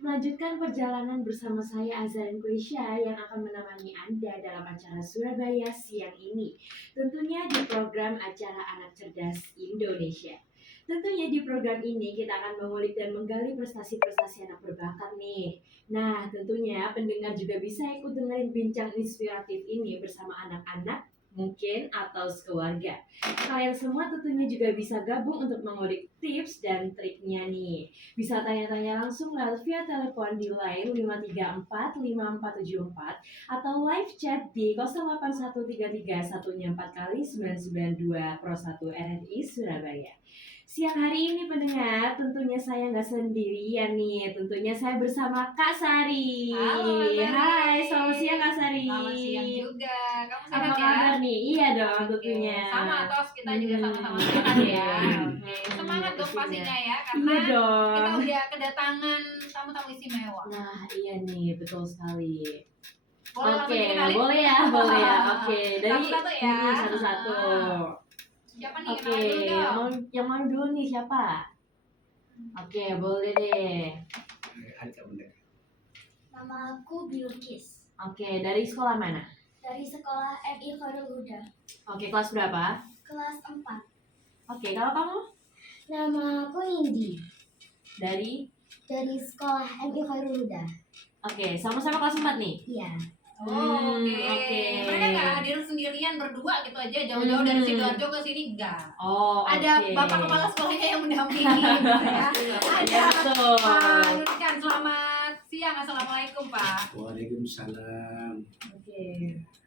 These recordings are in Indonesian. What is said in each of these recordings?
melanjutkan perjalanan bersama saya Azharin Quesya yang akan menemani Anda dalam acara Surabaya siang ini. Tentunya di program acara Anak Cerdas Indonesia. Tentunya di program ini kita akan mengulik dan menggali prestasi-prestasi anak berbakat nih. Nah, tentunya pendengar juga bisa ikut dengerin bincang inspiratif ini bersama anak-anak mungkin atau sekeluarga. Kalian semua tentunya juga bisa gabung untuk mengulik tips dan triknya nih. Bisa tanya-tanya langsung lewat via telepon di line 5345474 atau live chat di 08133 kali 992 Pro 1 RRI Surabaya. Siang hari ini pendengar, tentunya saya nggak sendirian nih. Tentunya saya bersama Kak Sari. Halo Kak Sari. Hai, selamat siang Kak Sari. Selamat siang juga. Kamu sehat Apa ya? kabar nih? Iya dong tentunya. Sama, tos kita juga sama-sama sehat ya. Oke. Semangat dong pastinya ya, karena Iya dong. kita udah kedatangan tamu-tamu istimewa. Nah, iya nih, betul sekali. Boleh langsung Oke, dikenalin? boleh ya. Oke, dari Satu-satu ya. Satu-satu. Siapa nih? Oke, Kenalin dulu dong. yang mau dulu nih siapa? Oke, boleh deh. Nama aku Bilkis. Oke, dari sekolah mana? Dari sekolah MI Khairul Huda, Oke, kelas berapa? kelas 4. Oke, kalau kamu? Nama aku Indi. Dari? Dari sekolah MI Khairul Huda. Oke, sama-sama kelas 4 nih? Iya. Oke. Mereka nggak hadir sendirian berdua gitu aja, jauh-jauh dari Sidoarjo ke sini enggak. Oh, Ada oke. bapak kepala sekolahnya yang mendampingi gitu ya. Ada Betul. Pak Nurkan, selamat siang. Assalamualaikum Pak. Waalaikumsalam. Oke.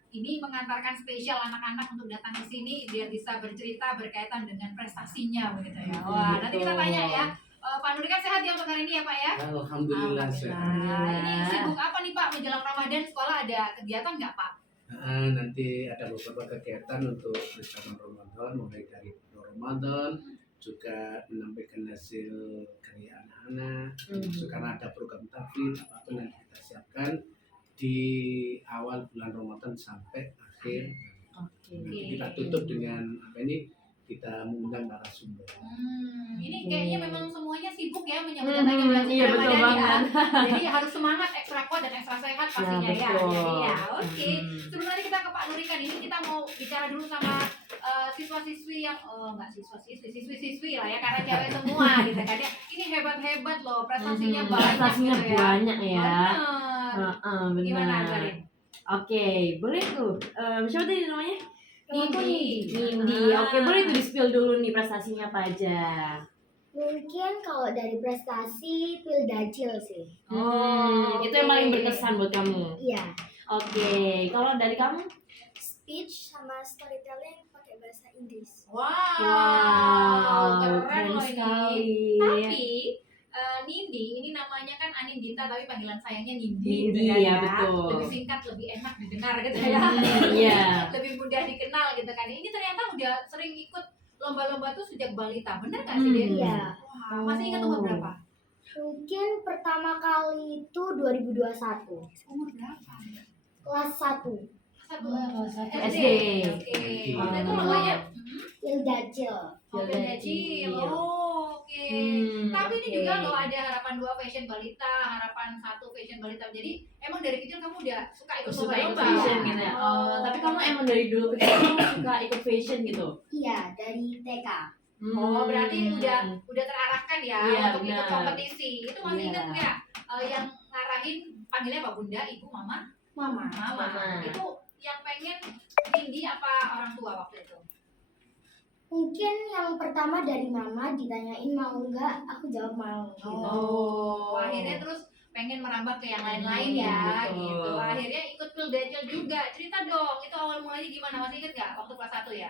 Ini mengantarkan spesial anak-anak untuk datang ke sini biar bisa bercerita berkaitan dengan prestasinya begitu ya. Wah, nanti kita tanya ya. Pak Nurkan sehat ya untuk hari ini ya Pak ya? Alhamdulillah sehat. Ini sibuk apa nih Pak menjelang Ramadan? Sekolah ada kegiatan nggak Pak? Nanti ada beberapa kegiatan untuk bersama Ramadan, mulai dari Ramadan juga menampilkan hasil karya anak-anak. Sekarang ada program tahfidz apapun yang kita siapkan di awal bulan Ramadan sampai akhir. Oke. Nanti kita tutup dengan apa ini? Kita mengundang narasumber. Ini kayaknya memang semuanya sibuk ya menyambut datangnya bulan suci Iya, betul Ramadan ya. banget. Jadi harus semangat, ekstra kuat dan ekstra sehat pastinya ya. betul. Jadi ya, oke. Sebelum nanti kita ke Pak Nurikan ini kita mau bicara dulu sama siswa-siswi yang siswi-siswi lah ya, karena cewek semua gitu kan ya. Ini hebat-hebat loh, prestasinya banyak Prestasinya gitu ya. banyak ya. Bener. Gimana Benar. Zarin? Oke, boleh tuh. Siapa tadi namanya? Nindi. Nindi. Oke, boleh tuh di-spill dulu nih prestasinya apa aja. Mungkin kalau dari prestasi Pildacil sih. Itu yang paling berkesan buat kamu. Iya. Oke, kalau dari kamu? Speech sama storytelling pakai bahasa Inggris. Wow, keren loh sekali. ini. Tapi Nindi, ini namanya kan Anindita tapi panggilan sayangnya Nindi. Nindi, gitu kan ya, betul. Lebih singkat, lebih enak didengar gitu ya. Iya. Lebih mudah dikenal gitu kan. Ini ternyata udah sering ikut lomba-lomba tuh sejak balita, bener gak sih Din? Iya. Wah, masih ingat umur berapa? Mungkin pertama kali itu 2021. Umur berapa? Kelas 1. Satu SD. Oke. SD. Waktu itu lombanya Pildacil. Kecil. Oke. Tapi ini juga loh ada harapan 2 fashion balita, harapan 1 fashion balita. Jadi emang dari kecil kamu udah suka ikut Suka ikut lomba-lomba fashion gitu ya. Oh, tapi kamu emang dari dulu kecil kamu suka ikut fashion gitu. Iya, dari TK. Oh, berarti udah terarahkan ya Iya, untuk ikut benar. kompetisi. Itu masih Iya. ingat nggak yang ngarahin panggilnya apa Bunda, Ibu, Mama? Mama. Mama. Itu yang pengen Nindi apa orang tua waktu itu? Mungkin yang pertama dari mama ditanyain mau nggak, aku jawab mau. Gitu. Oh, akhirnya terus pengen merambah ke yang lain-lain ya, betul. gitu. Akhirnya ikut Pildacil juga. Cerita dong, itu awal mulanya gimana? Masih inget nggak waktu kelas 1 ya?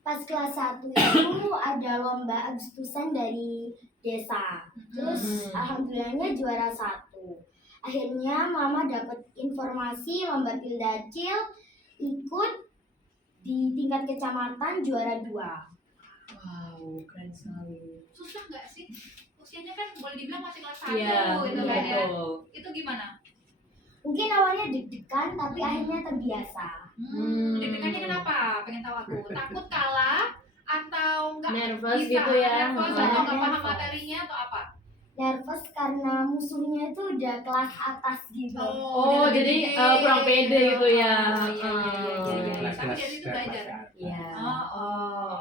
Pas kelas 1 itu ada lomba Agustusan dari desa. Terus alhamdulillahnya juara 1. Akhirnya mama dapat informasi lomba Pildacil, ikut di tingkat kecamatan juara 2. Wow, keren sekali. Susah nggak sih? Usianya kan boleh dibilang masih kelas 1 Iya, gitu kan ya. betul. Itu gimana? Mungkin awalnya deg-degan tapi akhirnya terbiasa. Deg-degannya kenapa? Pengen tahu aku. Takut kalah atau nggak Nervous bisa? gitu ya. Nervous atau nggak paham materinya atau apa? nervous karena musuhnya itu udah kelas atas gitu. Oh, udah jadi gede. kurang pede gitu ya. Iya. Tapi Kelas-kelas dari itu dan belajar. kelas Iya.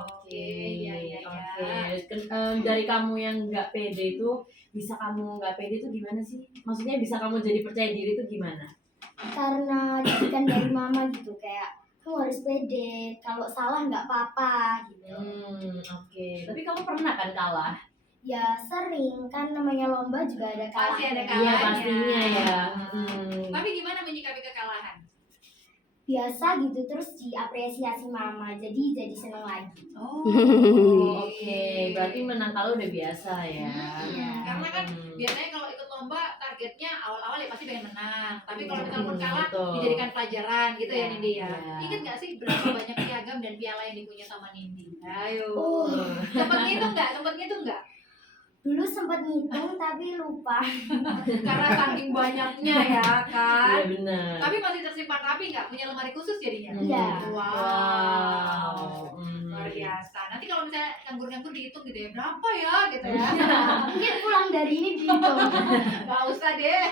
Oke, iya. Oke. Dari kamu yang nggak pede itu, bisa kamu nggak pede itu gimana sih? Maksudnya bisa kamu jadi percaya diri itu gimana? Karena didikan dari mama gitu, kayak kamu harus pede, kalau salah nggak apa-apa gitu. Oke. Tapi kamu pernah kan kalah? Ya sering, kan namanya lomba juga ada Pasti ada kalahnya. Iya kalahnya. pastinya ya. Tapi gimana menyikapi kekalahan? Biasa gitu, terus diapresiasi mama, jadi seneng lagi. Oh, Oke. Berarti menang kalah udah biasa ya. Iya. Karena kan biasanya kalau ikut lomba targetnya awal-awal ya pasti pengen menang. Tapi kalau misalnya pun kalah Betul. dijadikan pelajaran gitu ya Nindi ya. Iya. Ingat nggak sih berapa banyak piagam dan piala yang dipunya sama Nindi? Ayo. Oh, Sempet ngitung nggak? dulu sempat ngitung tapi lupa. Karena saking banyaknya ya kan. Iya benar. Tapi masih tersimpan rapi nggak? Punya lemari khusus jadinya? Iya. Wow. Luar biasa. Nanti kalau misalnya nganggur-nganggur dihitung gitu ya, berapa ya gitu ya. Mungkin pulang dari ini dihitung. Gak usah deh.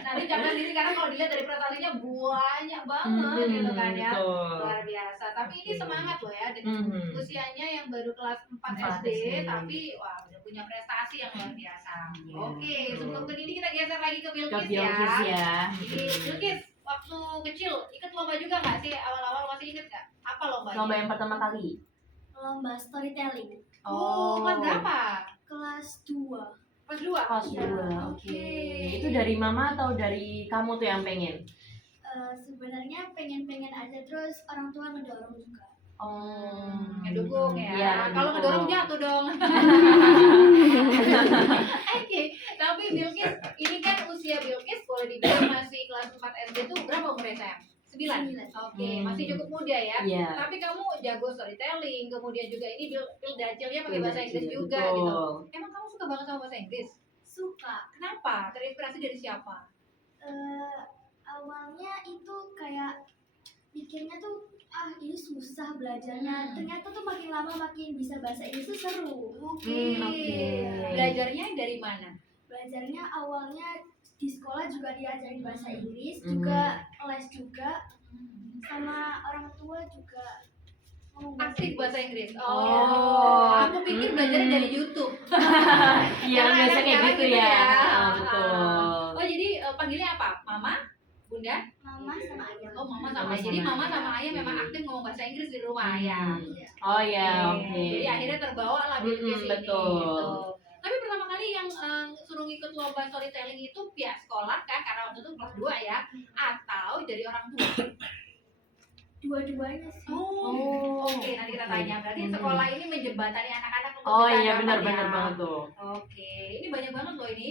Nanti jangan sendiri karena kalau dilihat dari prestasinya banyak banget gitu kan ya. Betul. Luar biasa. Tapi ini semangat loh ya dengan usianya yang baru kelas 4 4 SD, SD. tapi wah udah punya prestasi yang luar biasa. Iya, Oke, betul. sebelum ke ini kita geser lagi ke Ke Bilkis Bilkis ya. ya. Jadi Bilkis waktu kecil ikut lomba juga nggak sih? Awal-awal masih inget nggak? Apa lombanya? Lomba yang pertama kali. Lomba storytelling Kelas berapa? kelas 2. Kelas 2? Kelas Iya. 2. Oke. Itu dari mama atau dari kamu tuh yang pengen? Sebenarnya pengen-pengen aja, terus orang tua ngedorong juga. Oh. Ngedukung ya. Iya, Kalau ngedukung. ngedorong jatuh dong. Oke, tapi Bilkis ini kan usia Bilkis boleh dibilang masih kelas 4 SD tuh berapa umurnya sayang? 9. Oke, masih cukup muda ya. Iya. Tapi kamu jago storytelling, kemudian juga ini bil dacilnya pakai bahasa Inggris juga gitu. Betul. Emang kamu suka banget sama bahasa Inggris? Suka. Kenapa? Terinspirasi dari siapa? Awalnya itu kayak pikirnya tuh ini susah belajarnya. Ternyata tuh makin lama makin bisa bahasa Inggris tuh seru. Oke. Belajarnya dari mana? Belajarnya awalnya di sekolah juga diajarin bahasa Inggris, juga les juga, sama orang tua juga ngomong Aktif bahasa Inggris. Oh. Aku pikir belajarnya dari YouTube. Iya, Karena biasa anak kayak sekarang gitu gitu ya. ya. Betul. Oh, jadi panggilnya apa? Mama? Bunda? mama sama ayah. Oh, mama sama Mama ayah. Jadi sama mama ayah. sama ayah memang aktif ngomong bahasa Inggris di rumah ayah. Oh ya, oke. Jadi akhirnya terbawa lah Bilkis ini. Betul. Gitu. Tapi pertama kali yang suruh ngikut lomba storytelling itu pihak sekolah kan, karena waktu itu kelas 2 ya, atau dari orang tua? Dua-duanya sih. Oh, oke, nanti kita tanya. Berarti sekolah ini menjembatani anak-anak untuk Oh bisa iya dapat benar-benar ya. banget tuh. Oke, ini banyak banget loh ini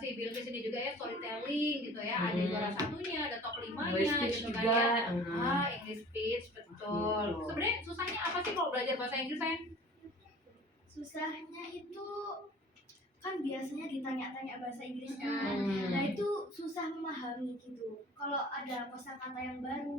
si Bilkis ini juga ya storytelling gitu ya. Ada juara satunya, ada top 5-nya English speech gitu kan juga. ya. English speech betul. Gitu. Sebenarnya susahnya apa sih kalau belajar bahasa Inggris sayang? Susahnya itu kan biasanya ditanya-tanya bahasa Inggris kan. Hmm. Nah itu susah memahami gitu. Kalau ada kosakata yang baru.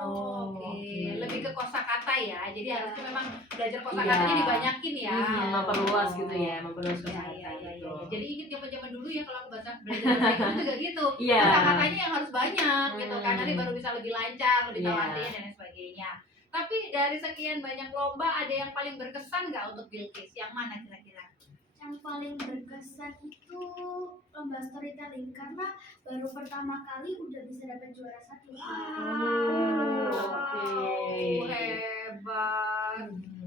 Oh, Oke, oke. lebih ke kosakata ya. Jadi harusnya memang belajar Iya. kosakatanya dibanyakin ya. Memperluas gitu ya, memperluas Iya, kosakata iya, iya, gitu. iya. Jadi ingat zaman-zaman dulu ya kalau aku belajar bahasa Inggris juga gitu. Iya. Kosakatanya yang harus banyak gitu kan. Nanti baru bisa lebih lancar, lebih tahu Iya. artinya dan lain sebagainya. Tapi dari sekian banyak lomba ada yang paling berkesan nggak untuk Bilkis? Yang mana kira-kira? Yang paling berkesan itu lomba storytelling karena baru pertama kali udah bisa dapat juara 1. Oke. Hebat.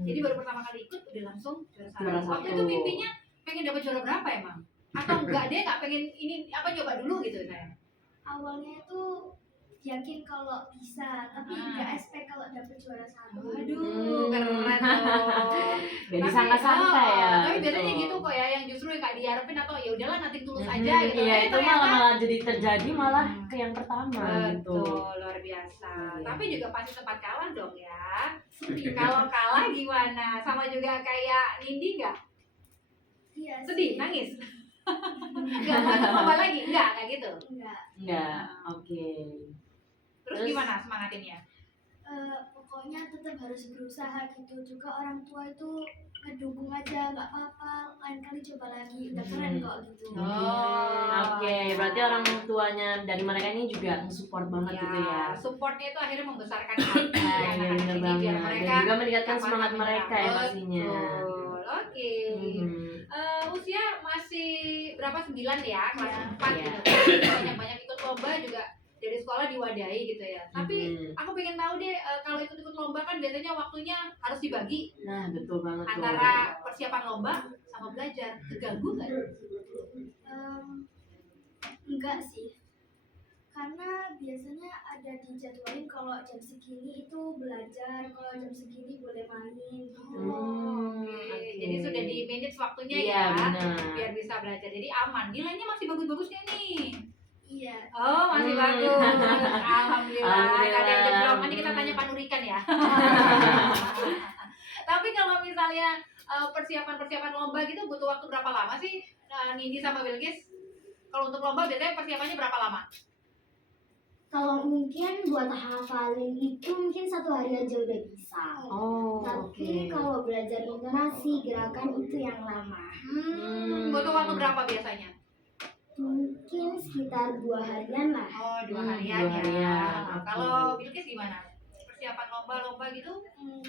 Jadi baru pertama kali ikut udah langsung juara Juara satu. Waktu satu. itu mimpinya pengen dapat juara berapa emang? Atau enggak dia nggak pengen ini apa coba dulu gitu saya? Awalnya itu yakin kalau bisa, tapi nggak expect kalau dapet juara 1. Waduh, keren loh. Gak disangka-sangka ya. Tapi gitu. biasanya gitu kok ya, yang justru nggak diharapin atau ya udahlah nanti tulus aja Mhm, gitu. Iya Tapi itu ternyata- malah jadi terjadi malah ke yang pertama gitu. Betul, luar biasa. Iya. Tapi juga pasti sempat kalah dong ya. Kalau kalah gimana? Sama juga kayak Nindi nggak? Iya. Sedih, nangis? Nggak mau ikut lomba lagi? Nggak gitu. Enggak. Enggak, oke. Terus Terus? gimana semangatinnya? Pokoknya tetap harus berusaha gitu. Juga orang tua itu ngedukung aja, nggak apa-apa, lain kali coba lagi, udah keren kok gitu. Oke, berarti orang tuanya dari mereka ini juga support banget gitu ya. Supportnya itu akhirnya membesarkan hati Iya, anak-anak bener ini biar banget. mereka Dan juga meningkatkan dapat semangat mereka ya pastinya. Betul. Oke. Usia masih berapa? 9 ya, kelas 4 Iya. gitu. Banyak-banyak ikut lomba juga dari sekolah diwadahi gitu ya. Tapi aku pengen tahu deh, kalau ikut-ikut lomba kan biasanya waktunya harus dibagi Nah, betul banget tuh. antara persiapan lomba sama belajar. Keganggu nggak? Enggak sih, karena biasanya ada dijadwalin kalau jam segini itu belajar, kalau jam segini boleh main gitu. Oke. Jadi sudah di manage waktunya Iya, ya, benar. biar bisa belajar. Jadi aman. Nilainya masih bagus-bagus nih. Iya. Oh, masih bagus. Alhamdulillah. Gak ada yang jeblok. Nanti kita tanya Pak Nurikan ya. Tapi kalau misalnya persiapan-persiapan lomba gitu butuh waktu berapa lama sih, Nindi sama Bilkis? Kalau untuk lomba biasanya persiapannya berapa lama? Kalau mungkin buat hafalin itu mungkin 1 hari aja udah bisa. Oh, Tapi oke. kalau belajar intonasi, gerakan itu yang lama. Butuh waktu berapa biasanya? Mungkin sekitar 2 harian lah. Oh, 2 Hmm, harian 2 ya. harian, oke. Kalau Bilkis gimana? Persiapan lomba-lomba gitu?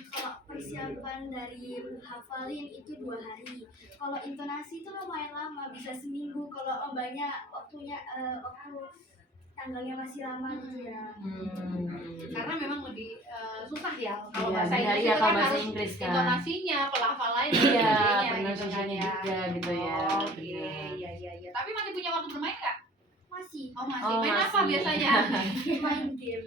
Kalau persiapan dari hafalin itu 2 hari. Kalau intonasi itu lumayan lama, bisa seminggu. Kalau lombanya waktunya waktu tanggalnya masih lama gitu ya. Karena memang lebih susah ya kalau Iya, bahasa benar, Inggris iya, itu kalau kan bahasa harus Inggris kan. intonasinya, pelafalannya, Iya, sebagainya, gitu kan pronunciation-nya ya. juga gitu ya. Oke, Benar. iya. Tapi masih punya waktu bermain nggak? Masih Oh masih. Oh, Main apa masih. biasanya? main game.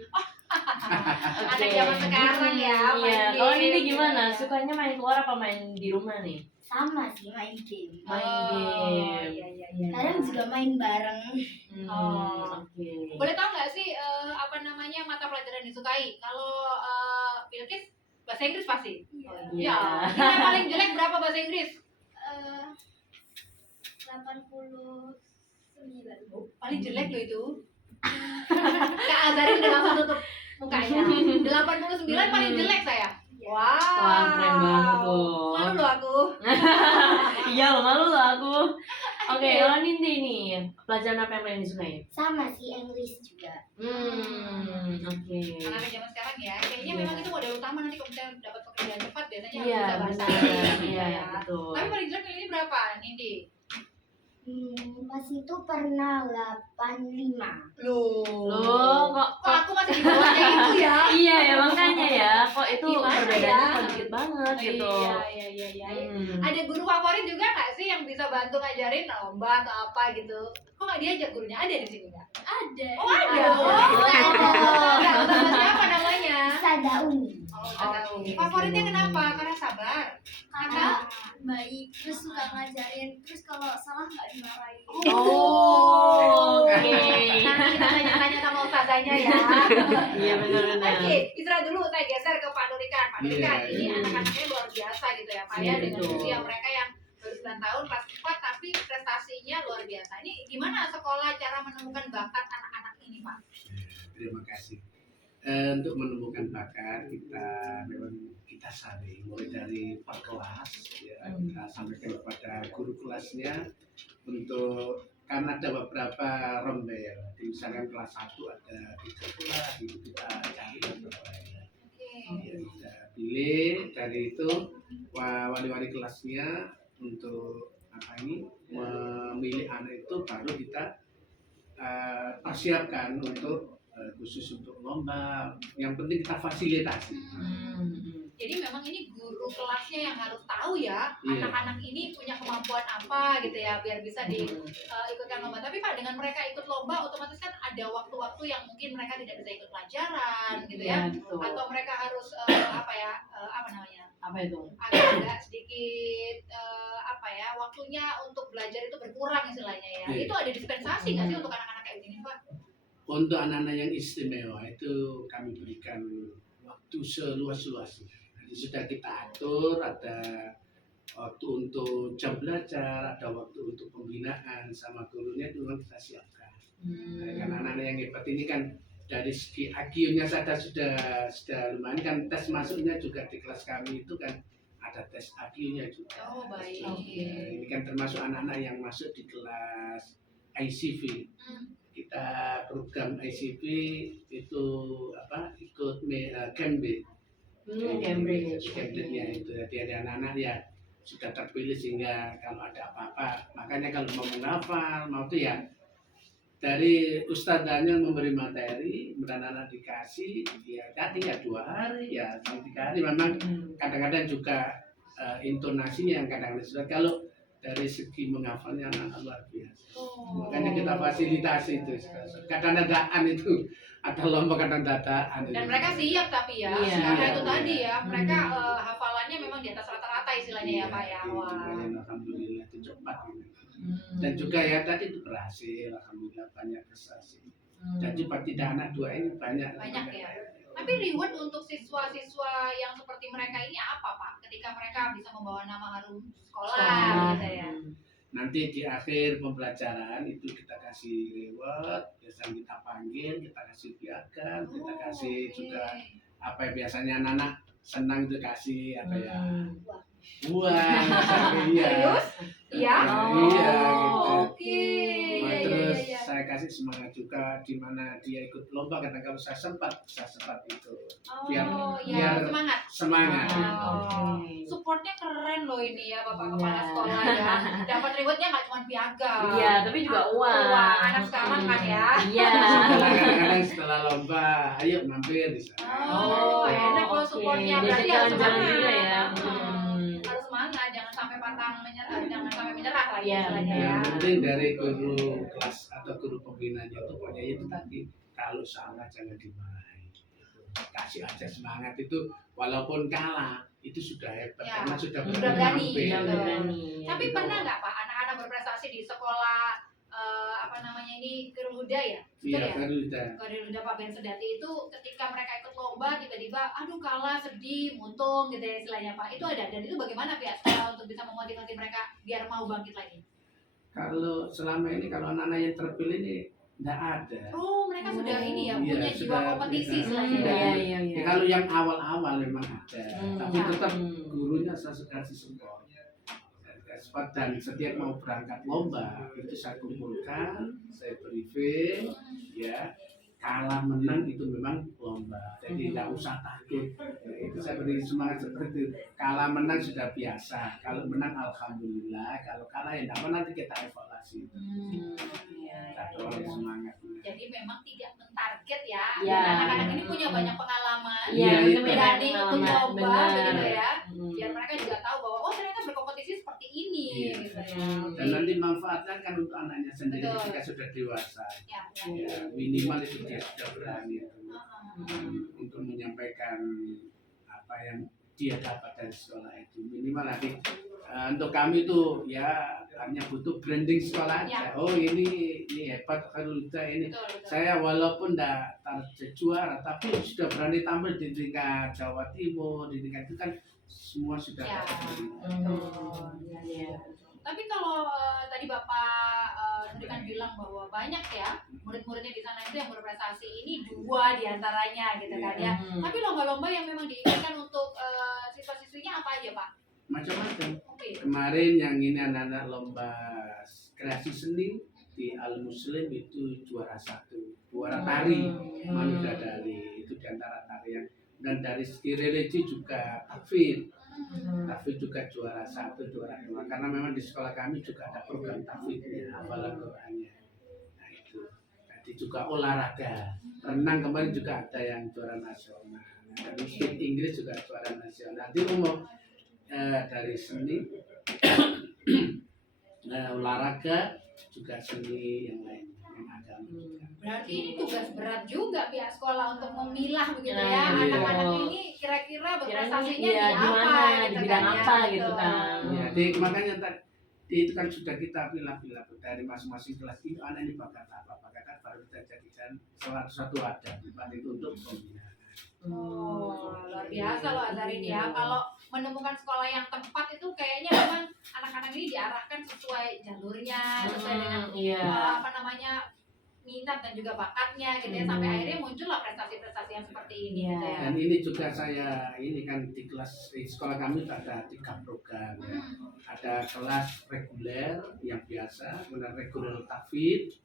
Anak zaman sekarang ya, main Iya, kalau game, ini gimana? gitu ya. Sukanya main keluar apa main di rumah nih? Sama sih main game. Main Oh, game. Iya. Kadang juga main bareng. Oh. Oke. Boleh tahu nggak sih apa namanya mata pelajaran yang disukai? Kalau Bilkis bahasa Inggris pasti. Iya. Iya. Nilai paling jelek berapa bahasa Inggris? 89. Paling jelek loh itu. Kak Azarin udah langsung tutup mukanya. 89 paling jelek saya. Wow. Wah, keren banget tuh. Malu loh aku. Iya, lo malu loh aku. Oke, kalau Nindi nih, pelajaran apa yang paling disukai? Sama sih English juga. Oke. Anak-anak zaman sekarang ya, kayaknya Iya. memang itu modal utama nanti kalau misalnya dapat pekerjaan cepat biasanya harus Iya, bisa bahasa benar. Inggris, Iya, ya. betul. Tapi paling jelek nilainya berapa, Nindi? Pas itu pernah 85. Lo kok Kok aku masih di bawahnya itu ya? iya ya makanya ya, kok itu Gimana perbedaannya ya? kok dikit banget gitu. Iya. Hmm. Ada guru favorit juga nggak sih yang bisa bantu ngajarin lomba atau apa gitu? Kok nggak diajak gurunya? Ada di sini nggak? Ada. Oh ada. Ada. Siapa namanya? Sada Uni. Favoritnya kenapa? Karena sabar. Karena baik, terus suka ngajarin, terus kalau salah nggak dimarahin. Oh, oke. Nanti kita tanya-tanya sama ustazahnya ya. Iya benar-benar. Oke, istirahat dulu. Saya geser ke Pak Nurikan. Pak Nurikan, Iya. ini anak-anaknya luar biasa gitu ya, Pak Iya, ya, dengan betul. usia mereka yang baru 9 tahun, kelas 4, tapi prestasinya luar biasa. Ini gimana sekolah cara menemukan bakat anak-anak ini, Pak? Terima kasih. Untuk menemukan bakat kita saring mulai dari per kelas ya, kita sampaikan kepada guru kelasnya untuk karena ada beberapa rombel, misalkan kelas 1 ada 3 kelas itu kita cari beberapa ya. Ya, kita pilih dari itu wali-wali kelasnya untuk memilih anak itu baru kita persiapkan untuk khusus untuk lomba. Yang penting kita fasilitasi. Jadi memang ini guru kelasnya yang harus tahu ya, Iya. anak-anak ini punya kemampuan apa gitu ya, biar bisa diikutkan lomba. Tapi Pak, dengan mereka ikut lomba, otomatis kan ada waktu-waktu yang mungkin mereka tidak bisa ikut pelajaran gitu ya, Iya, betul. atau mereka harus apa namanya, Apa itu? agak sedikit waktunya untuk belajar itu berkurang istilahnya ya. Iya. Itu ada dispensasi nggak sih untuk anak-anak kayak gini, Pak? Untuk anak-anak yang istimewa itu kami berikan waktu seluas-luasnya. Jadi sudah kita atur, ada waktu untuk jam belajar, ada waktu untuk pembinaan sama gurunya itu memang kita siapkan. Karena anak-anak yang hebat ini kan dari segi IQ-nya saja sudah lumayan kan, tes masuknya juga di kelas kami itu kan ada tes IQ-nya juga. Oh, baik. Ini kan termasuk anak-anak yang masuk di kelas ICV. Kita program ICV itu ikut Cambridge. Cambridge-nya itu jadi ada anak-anak ya sudah terpilih sehingga kalau ada apa-apa, makanya kalau mau menghafal mau itu ya dari ustadzanya memberi materi, kemudian anak dikasih, ya tadi ya 2 hari, ya sampai 3 hari. Memang kadang-kadang juga intonasinya yang kadang-kadang sudah. Kalau dari segi menghafalnya anak luar biasa. Makanya kita fasilitasi itu. Kadang-kadang itu ada lomba kadang-kadang. Dan mereka siap tapi ya, Iya. karena itu tadi ya, mereka hafalannya memang di atas rata-rata istilahnya ya Pak ya. Iya, Wah. alhamdulillah itu cepat. Dan juga ya tadi itu berhasil, alhamdulillah banyak prestasi. Jadi tidak anak 2 ini banyak. Banyak ya. Tapi reward untuk siswa-siswa yang seperti mereka ini apa Pak? Ketika mereka bisa membawa nama harum sekolah gitu ya. Nanti di akhir pembelajaran itu kita kasih reward, biasanya kita panggil, kita kasih piagam, kita kasih juga apa ya, biasanya anak-anak senang itu kasih apa ya, buah, iya. Serius? Iya. Iya, gitu. Oke. Nah, Iya, terus iya, iya. saya kasih semangat juga di mana dia ikut lomba, kadang kalau saya sempat itu biar Iya, semangat. semangat. Oh, supportnya keren loh ini ya Bapak Kepala Sekolah ya. Dapat rewardnya nggak cuma piagam. Iya, tapi juga uang. Uang anak sekarang kan ya. Iya. Kadang-kadang setelah lomba, ayo mampir di sana. Oh, enak loh supportnya. Diajak Berarti harus jalan-jalan semangat. juga ya. Harus semangat, jangan sampai pantang menyerah, jangan sampai menyerah lah Iya, ya istilahnya ya. Yang penting dari guru kelas atau guru pembinanya itu pokoknya itu tadi, kalau salah jangan dimarahi. Kasih aja semangat itu, walaupun kalah itu sudah hebat Ya, karena sudah sudah berani, mampir. ya, Udah berani. Tapi pernah nggak Pak anak-anak berprestasi di sekolah apa namanya ini Garuda ya? Iya, Betul ya? Garuda. Garuda Pak Ben Sedati itu ketika mereka ikut lomba tiba-tiba aduh kalah sedih muntung gitu ya istilahnya Pak, itu ada, dan itu bagaimana pihak sekolah untuk bisa memotivasi mereka biar mau bangkit lagi? Kalau selama ini kalau anak-anak yang terpilih ini enggak ada. Oh, mereka sudah ini ya, Iya, punya jiwa sudah kompetisi bisa. istilahnya. Iya, iya. Ya, kalau yang awal-awal memang ada, tapi Ya. tetap gurunya saya kasih support. Dan setiap mau berangkat lomba itu saya kumpulkan, saya briefing, ya kalah menang itu memang lomba, jadi nggak usah takut. Ya, itu saya beri semangat seperti itu. Kalah menang sudah biasa, kalau menang alhamdulillah, kalau kalah ya apa nanti kita evaluasi. Kita dorong semangat. Jadi memang tidak mentarget ya. Iya. Anak-anak ini punya banyak pengalaman, Iya, itu itu punya berani ikut pengalaman. lomba Benar. begitu ya. Biar mereka juga tahu bahwa oh ternyata berkompetisi seperti ini Iya. gitu ya. Dan nanti manfaatkan kan untuk anaknya sendiri Betul. ketika sudah dewasa. Ya, ya. Ya, minimal itu dia sudah berani Heeh. untuk menyampaikan apa yang dia dapat dari sekolah itu. Minimal nanti untuk kami itu ya hanya butuh branding sekolah aja. Ya. Oh ini hebat Garuda ini. Betul, betul. Saya walaupun tidak juara tapi sudah berani tampil di tingkat Jawa Timur, di tingkat itu kan semua sudah Ya. dapat. Iya. Tapi kalau tadi Bapak Nurikan bilang bahwa banyak ya murid-muridnya di sana itu yang berprestasi, ini 2 diantaranya gitu kan ya. Tapi lomba-lomba yang memang diinginkan untuk siswa-siswinya apa aja Pak? Macam-macam. Oke. Kemarin yang ini anak-anak lomba kreasi seni di Al Muslim itu juara 1, juara tari Manudadari itu diantara tarian, dan dari segi religi juga tahfidz juga juara 1, juara 2 karena memang di sekolah kami juga ada program tahfidznya, hafalan Qurannya. Nah itu, tadi juga olahraga, renang kemarin juga ada yang juara nasional, dan speed Inggris juga juara nasional. Di umum dari seni, olahraga juga seni yang lain yang agama juga. Berarti ini tugas berat juga pihak sekolah untuk memilah begitu Nah, ya iya. anak-anak ini kira-kira berprestasinya Iya, di di apa mana, di gitu bidang kan ya. apa gitu Betul. kan. Ya, makanya tadi itu kan sudah kita pilih-pilih dari masing-masing kelas itu anak ini bakat apa, baru kita jadikan satu ada dibanding untuk pembinaan. Oh, luar biasa loh Azhar ini ya. Kalau menemukan sekolah yang tepat itu kayaknya memang anak-anak ini diarahkan sesuai jalurnya, sesuai dengan Iya. apa namanya minat dan juga bakatnya gitu ya, sampai akhirnya muncullah prestasi-prestasi yang seperti ini gitu ya. Dan ini juga saya ini kan di kelas di sekolah kami ada 3 program ya. Ada kelas reguler yang biasa, kemudian reguler tahfidz,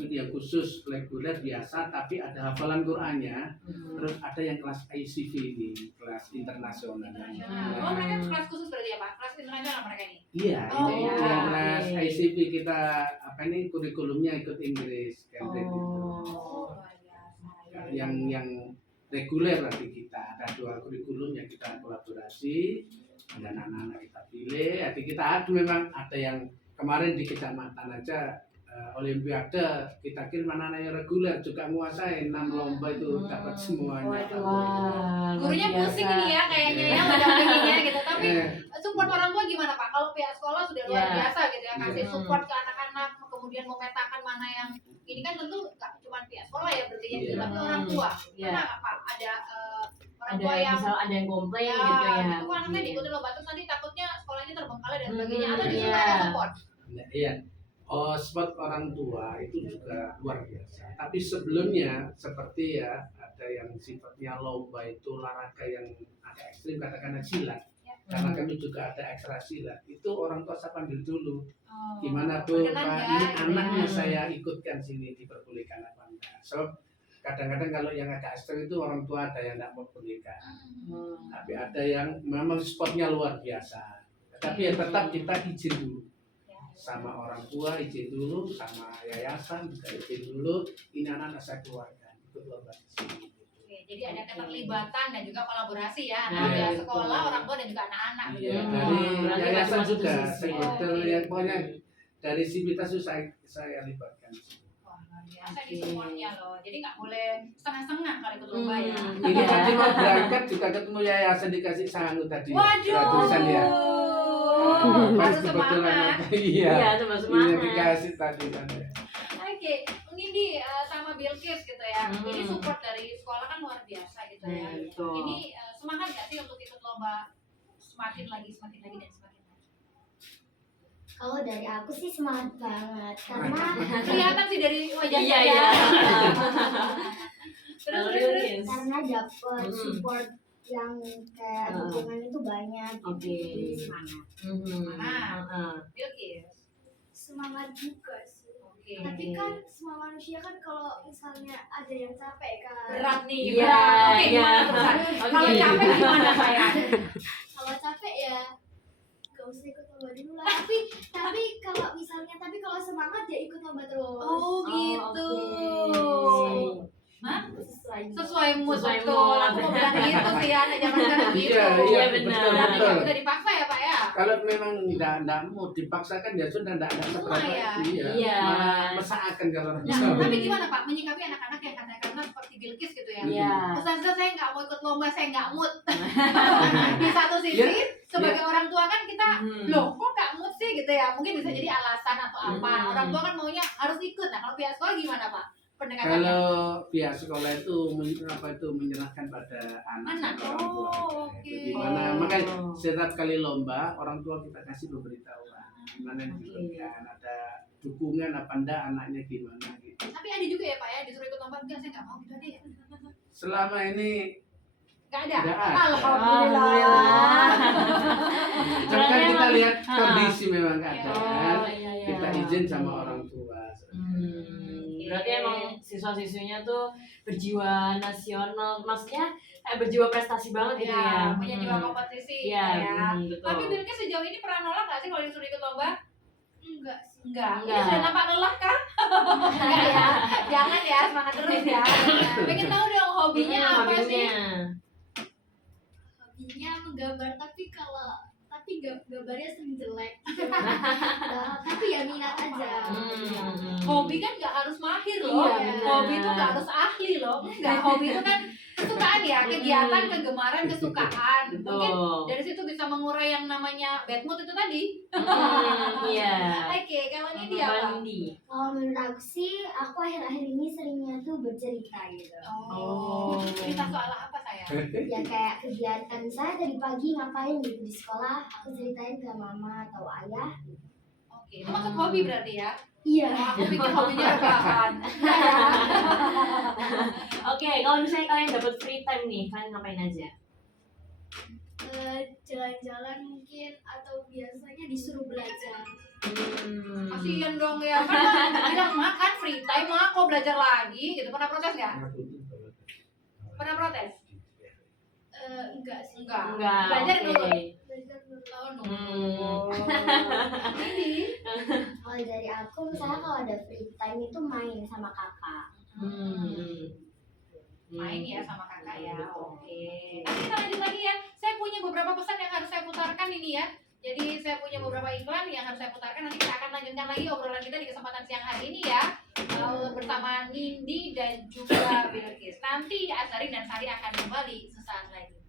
yang khusus reguler biasa tapi ada hafalan Qur'annya. Terus ada yang kelas ICV ini, kelas internasional. Oh, mereka kelas khusus berarti ya Pak? Kelas internasional mereka ini? Iya, Oh, ini iya. yang kelas ICV kita apa ini kurikulumnya ikut Inggris, Cambridge gitu. Oh, luar biasa. Yang reguler nanti kita ada 2 kurikulum yang kita kolaborasi dan anak-anak kita pilih. Jadi kita ada memang ada yang kemarin di kecamatan aja Olimpiade kita kirim anak-anak yang reguler juga menguasai 6 lomba itu dapat semuanya. Wah, Gurunya luar pusing biasa. ini ya kayaknya ya mendampinginya gitu. Tapi Eh, support orang tua gimana Pak? Kalau pihak sekolah sudah luar Ya. biasa gitu ya, kasih Hmm. support ke anak-anak, kemudian memetakan mana yang ini kan tentu nggak cuma pihak sekolah ya berarti yang Iya. tapi orang tua. Iya. Pernah nggak Pak ada orang Ada tua yang misal ada yang komplain ya, gitu ya. gitu kok anaknya Iya. diikutin lomba terus nanti takutnya sekolahnya terbengkalai dan sebagainya, atau justru Iya. ada support? iya. Oh, support orang tua itu juga luar biasa. Tapi sebelumnya seperti ya ada yang sifatnya lomba itu olahraga yang agak ekstrim katakanlah silat. Ya. Karena kami juga ada ekstra silat. Itu orang tua saya panggil dulu. Oh, Gimana Bu, berkenan Pak, nggak ini gitu anaknya ya? saya ikutkan sini diperbolehkan apa enggak? So kadang-kadang kalau yang agak ekstrim itu orang tua ada yang tidak membolehkan. Hmm. Tapi ada yang memang sportnya luar biasa. Tapi ya tetap kita izin dulu sama orang tua, izin dulu sama yayasan juga izin dulu. Ini anak-anak saya keluarkan ikut lomba di sini. Oke, jadi ada keterlibatan dan juga kolaborasi ya Nah, antara betul. sekolah, orang tua dan juga anak-anak gitu. Iya, Hmm, dari berarti nggak yayasan cuma satu juga, sisi. sektor ya pokoknya dari Sivitas itu saya libatkan. Wah, luar biasa di supportnya loh. Jadi nggak boleh setengah-setengah kalau ikut lomba ya. Ini tadi mau berangkat juga ketemu yayasan dikasih sangu tadi. Waduh. Gratisan ya. Pas Harus kebetulan semangat. apa? Iya. Iya, cuma Iya semangat. dikasih tadi kan. Oke, mungkin di sama Bilkis gitu ya. Hmm. Ini support dari sekolah kan luar biasa gitu ya. Betul. Ini semangat nggak sih untuk ikut lomba semakin lagi dan semakin lagi? Kalau dari aku sih semangat banget karena Kelihatan sih dari wajah Iya, saya. iya. Terus Kalau terus terus. Bilkis. karena dapat Mm-mm. support yang kayak dukungan itu banyak. Oke. Jadi semangat. Heeh. Bilkis. Semangat juga sih. Oke. Tapi kan semua manusia kan kalau misalnya ada yang capek kan. Berat nih. Iya, berat. Oke, iya. gimana terusan? Oke. Kalau capek gimana saya? Kalau capek ya gak usah ikut lomba dulu lah. Tapi kalau semangat ya ikut lomba terus. Oh gitu. Oke. Hah? Sesuai. Sesuai mood Sesuai betul. mood. Aku mau bilang gitu sih anak zaman sekarang gitu. Iya, Iya, iya benar. betul Berarti betul. nggak bisa dipaksa ya Pak ya? Kalau memang enggak mau dipaksakan ya sudah enggak ada seberapa. Lumayan. Iya. Mesakan kalau orang Nah, Jawa. tapi gimana Pak menyikapi anak-anak yang katakanlah seperti Bilkis gitu ya? Iya. Ustazah saya nggak mau ikut lomba, saya nggak mood. Di satu sisi, Ya, sebagai orang tua kan kita, Hmm. loh kok nggak mood sih gitu ya? Mungkin bisa jadi alasan atau apa. Hmm. Orang tua kan maunya harus ikut. Nah kalau pihak sekolah gimana Pak? Pendekatannya? Kalau pihak sekolah itu menyerahkan pada anak Anak. dan orang tua. Oh, oke. Jadi mana makanya setiap kali lomba orang tua kita kasih pemberitahuan gimana yang diberikan, ada dukungan apa enggak anaknya gimana gitu. Tapi ada juga ya Pak ya disuruh ikut lomba, enggak saya nggak mau gitu deh. Selama ini Nggak ada. Nggak ada. Alhamdulillah. kan Berarti kita emang- lihat Ah. kondisi memang keadaan, Oh, iya, iya. kita izin sama orang tua. Berarti emang siswa-siswinya tuh berjiwa nasional, maksudnya berjiwa prestasi banget gitu ya. Punya jiwa kompetisi. Iya, gitu ya. betul. Tapi Bilkis sejauh ini pernah nolak nggak sih kalau disuruh ikut lomba? Enggak sih. Enggak. Enggak. Ini sudah nampak lelah kah? Enggak ya. Jangan ya, semangat terus ya. Pengen tahu dong hobinya apa sih? Hobinya menggambar tapi gambarnya sering jelek. Nah, tapi ya minat aja. Hobi kan nggak harus mahir loh. Iya, benar. Hobi itu nggak harus ahli loh. Enggak, hobi itu kan kesukaan ya, kegiatan, kegemaran, kesukaan. Mungkin Betul. dari situ bisa mengurai yang namanya bad mood itu tadi. Iya. Oke, kalau ini dia apa? Mandi. Kalau menurut aku sih, aku akhir-akhir ini seringnya tuh bercerita gitu. Oh. Cerita soal apa saya? Ya kayak kegiatan saya dari pagi ngapain gitu di sekolah, aku ceritain ke mama atau ayah. Oke, itu masuk hobi berarti ya? Iya. Oh, aku pikir hobinya rebahan. kalau misalnya kalian dapat free time nih, kalian ngapain aja? Jalan-jalan mungkin atau biasanya disuruh belajar. Kasian dong ya, kan bilang makan free time mah kok belajar lagi gitu. Pernah protes nggak? Pernah protes? Enggak sih. Enggak. Enggak. Belajar oke. dulu. Belajar dulu. Oh, no. Kalau dari aku misalnya kalau ada free time itu main sama kakak. Main ya sama kakak ya. Oke. Nanti kita lanjut lagi ya. Saya punya beberapa pesan yang harus saya putarkan ini ya. Jadi saya punya beberapa iklan yang harus saya putarkan. Nanti kita akan lanjutkan lagi obrolan kita di kesempatan siang hari ini ya. Bersama Nindi dan juga Bilkis. Nanti Azari dan Sari akan kembali sesaat lagi.